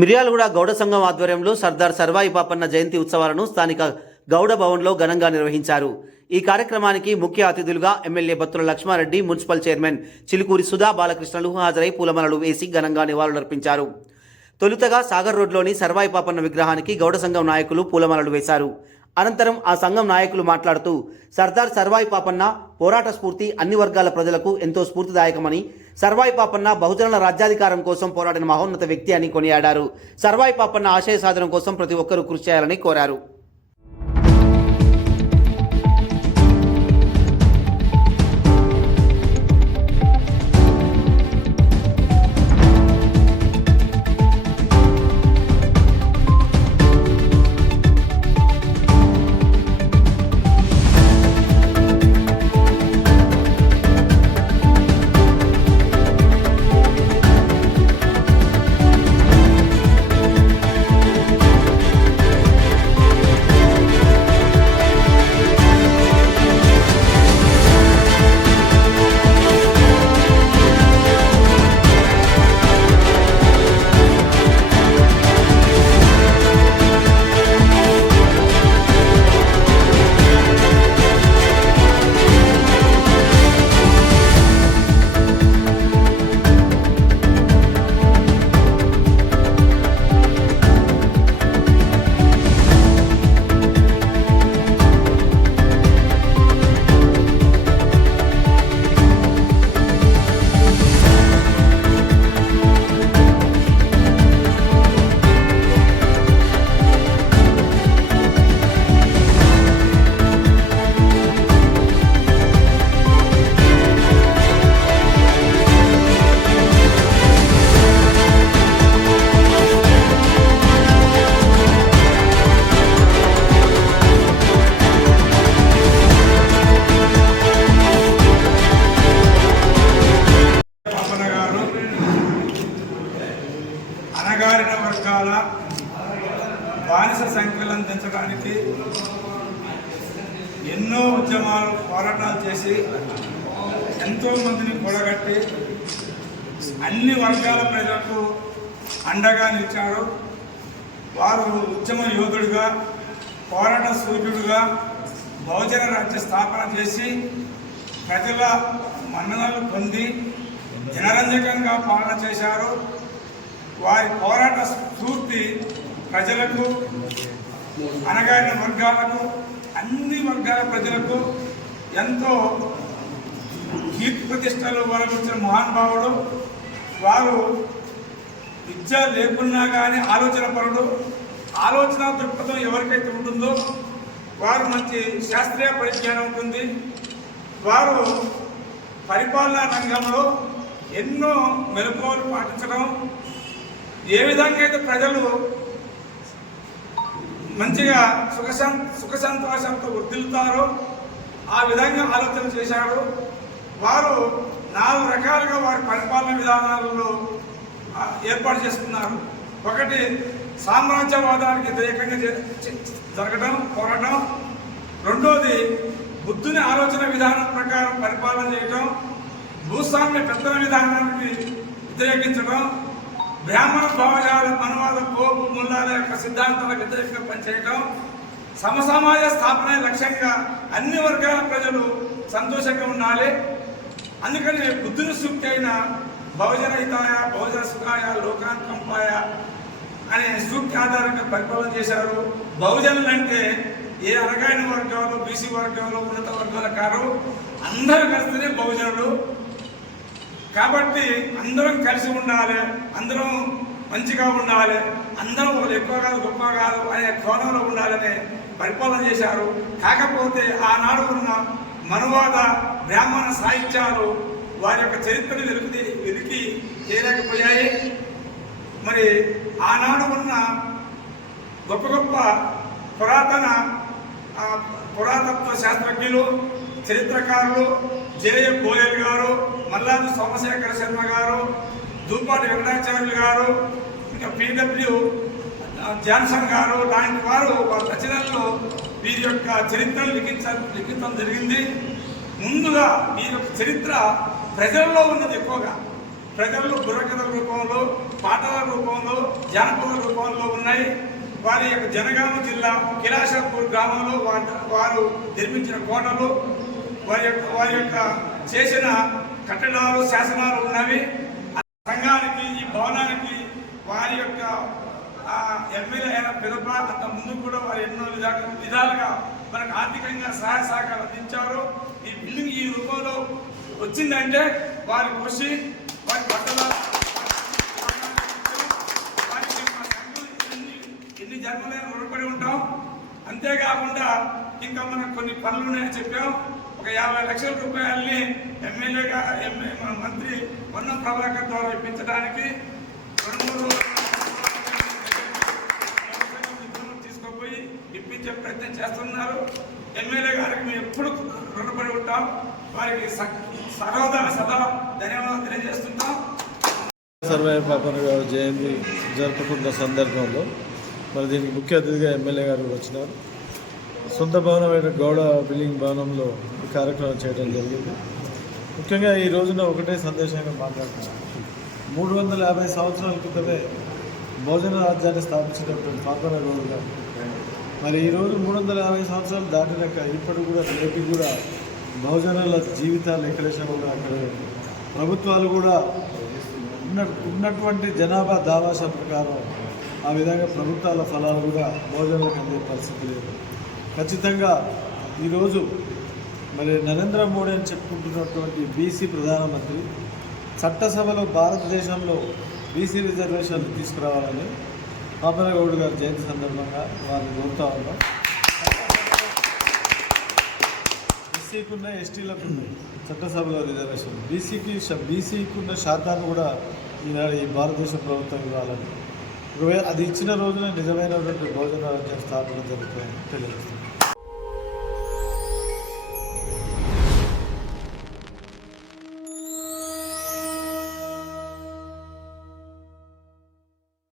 మిర్యాలగూడ గౌడ సంఘం ఆధ్వర్యంలో సర్దార్ సర్వాయి పాపన్న జయంతి ఉత్సవాలను స్థానిక గౌడ భవన్లో ఘనంగా నిర్వహించారు. ఈ కార్యక్రమానికి ముఖ్య అతిథులుగా MLA Battula Lakshmareddy, municipal chairman Chilukuri Sudha బాలకృష్ణలు హాజరై పూలమాలలు వేసి ఘనంగా నివాళులర్పించారు. తొలుతగా సాగర్ రోడ్లోని సర్వాయి పాపన్న విగ్రహానికి గౌడ సంఘం నాయకులు పూలమాలలు వేశారు. అనంతరం ఆ సంఘం నాయకులు మాట్లాడుతూ సర్దార్ సర్వాయి పాపన్న పోరాట స్ఫూర్తి అన్ని వర్గాల ప్రజలకు ఎంతో స్ఫూర్తిదాయకమని, సర్వాయి పాపన్న బహుజనుల రాజ్యాధికారం కోసం పోరాడిన మహోన్నత వ్యక్తి అని కొనియాడారు. సర్వాయి పాపన్న ఆశయ సాధన కోసం ప్రతి ఒక్కరూ కృషి చేయాలని కోరారు. అణగారిన వర్గాల బానిస సంఖ్యలను పెంచడానికి ఎన్నో ఉద్యమాలు పోరాటాలు చేసి ఎంతోమందిని కూడగట్టి అన్ని వర్గాల ప్రజలకు అండగా నిలిచారు. వారు ఉద్యమ యోధుడిగా, పోరాట సూర్యుడిగా బహుజన రాజ్య స్థాపన చేసి ప్రజల మన్ననలు పొంది జనరంజకంగా పాలన చేశారు. వారి పోరాట స్ఫూర్తి ప్రజలకు, అణగారిన వర్గాలకు, అన్ని వర్గాల ప్రజలకు ఎంతో కీర్తి ప్రతిష్టలు వలగించిన మహానుభావుడు. వారు విద్య లేకున్నా కానీ ఆలోచన పరుడు. ఆలోచన దృక్పథం ఎవరికైతే ఉంటుందో వారు మంచి శాస్త్రీయ పరిజ్ఞానం ఉంటుంది. వారు పరిపాలనా రంగంలో ఎన్నో మెలకువలు పాటించడం, ఏ విధంగా అయితే ప్రజలు మంచిగా సుఖ సంతోషంతో వర్ధిల్లుతారో ఆ విధంగా ఆలోచన చేశారు. వారు 4 రకాలుగా వారి పరిపాలన విధానాలలో ఏర్పాటు చేసుకున్నారు. ఒకటి, సామ్రాజ్యవాదానికి వ్యతిరేకంగా జరగడం, పోరాటం. రెండోది, బుద్ధుని ఆలోచన విధానం ప్రకారం పరిపాలన చేయటం. భూస్వామ్య పెత్తన విధానానికి వ్యతిరేకించడం. బ్రాహ్మణ భావజాల మనువాద పోపు ముల్లాల యొక్క సిద్ధాంతాలకు వ్యతిరేకంగా పనిచేయటం. సమసమాజ స్థాపన లక్ష్యంగా అన్ని వర్గాల ప్రజలు సంతోషంగా ఉండాలి. అందుకని బుద్ధుని సూక్తి అయిన బహుజన హితాయ, బహుజన సుఖాయ, లోకాన్ కంపాయ అనే సూక్తి ఆధారంగా పరిపాలన చేశారు. బహుజనులు అంటే ఏ అణగారిన వర్గాలు, బీసీ వర్గాలు, ఉన్నత వర్గాల కారు, అందరూ కలిస్తేనే బహుజనులు. కాబట్టి అందరం కలిసి ఉండాలి, అందరం మంచిగా ఉండాలి, అందరం ఒకరు ఎక్కువ కాదు గొప్ప కాదు అనే కోణంలో ఉండాలనే పరిపాలన చేశారు. కాకపోతే ఆనాడు ఉన్న మనువాద బ్రాహ్మణ సాహిత్యాలు వారి యొక్క చరిత్రను వెలికి చేయలేకపోయాయి. మరి ఆనాడు ఉన్న గొప్ప గొప్ప పురాతత్వ శాస్త్రజ్ఞులు, చరిత్రకారులు జేఎఫ్ గోయల్ గారు, మల్లాది సోమశేఖర శర్మ గారు, దూపాటి వెంకటాచార్యులు గారు, ఇంకా పిడబ్ల్యూ జాన్సన్ గారు లాంటి వారు వారి రచనల్లో వీరి యొక్క చరిత్రను లిఖించడం జరిగింది. ముందుగా వీరి యొక్క చరిత్ర ప్రజల్లో ఉన్నది ఎక్కువగా. ప్రజల్లో బుర్రకథల రూపంలో పాటల రూపంలో జానపద రూపంలో ఉన్నాయి. వారి యొక్క జనగామ జిల్లా కిలాషాపూర్ గ్రామంలో వారు నిర్మించిన కోటలు, వారి యొక్క చేసిన కట్టడాలు, శాసనాలు ఉన్నవి. సంఘానికి, ఈ భవనానికి వారి యొక్క ఎమ్మెల్యే అయిన పిదప అంత ముందు కూడా వారు ఎన్నో విధాలుగా మనకు ఆర్థికంగా సహాయ సహకారాలు అందించారు. ఈ బిల్డింగ్ ఈ రూపంలో వచ్చిందంటే వారి కృషి, వారి బట్టల ఎన్ని జన్మలైన రుణపడి ఉంటాం. అంతేకాకుండా ఇంకా మనకు కొన్ని పనులు ఉన్నాయని చెప్పాం. ఒక 50 లక్షల రూపాయలని ఎమ్మెల్యేగా మన మంత్రి పొన్నం ప్రభాకర్ ద్వారా ఇప్పించడానికి 2-3 తీసుకుపోయి ఇప్పించే ప్రయత్నం చేస్తున్నారు. ఎమ్మెల్యే గారికి మేము ఎప్పుడు రుణపడి ఉంటాం. వారికి సదా ధన్యవాదాలు తెలియజేస్తున్నాం. సర్వాయి పాపన్న గారు జయంతి జరుపుకున్న సందర్భంలో మరి దీనికి ముఖ్య అతిథిగా ఎమ్మెల్యే గారు వచ్చినారు. సొంత భవనమైన గౌడ బిల్డింగ్ భవనంలో ఈ కార్యక్రమం చేయడం జరిగింది. ముఖ్యంగా ఈ రోజున ఒకటే సందేశంగా మాట్లాడుతున్నాం. 350 సంవత్సరాల క్రితమే భోజన రాజ్యాన్ని స్థాపించినటువంటి పాపన్న గౌడ్ గారు మరి ఈరోజు 350 సంవత్సరాలు దాటినాక ఇప్పటికి కూడా నేటికి కూడా బహుజనుల జీవితాలు ఎక్కడేసినా కూడా అక్కడ ప్రభుత్వాలు కూడా ఉన్నటువంటి జనాభా దావాస ప్రకారం ఆ విధంగా ప్రభుత్వాల ఫలాలు కూడా బహుజనులకు అందే పరిస్థితి లేదు. ఖచ్చితంగా ఈరోజు మరి నరేంద్ర మోడీ అని చెప్పుకుంటున్నటువంటి బీసీ ప్రధానమంత్రి చట్టసభలో భారతదేశంలో బీసీ రిజర్వేషన్లు తీసుకురావాలని పాపన్న గౌడ్ గారి జయంతి సందర్భంగా వారిని కోరుతా ఉన్నాం. ఎస్సీకున్న ఎస్టీలకున్న చట్టసభలో రిజర్వేషన్, బీసీకి ఉన్న శాతాన్ని కూడా ఈనాడు ఈ భారతదేశ ప్రభుత్వం ఇవ్వాలని, అది ఇచ్చిన రోజున నిజమైనటువంటి భోజన రాజ్యం స్థాపన జరుగుతుందని తెలియజేస్తుంది.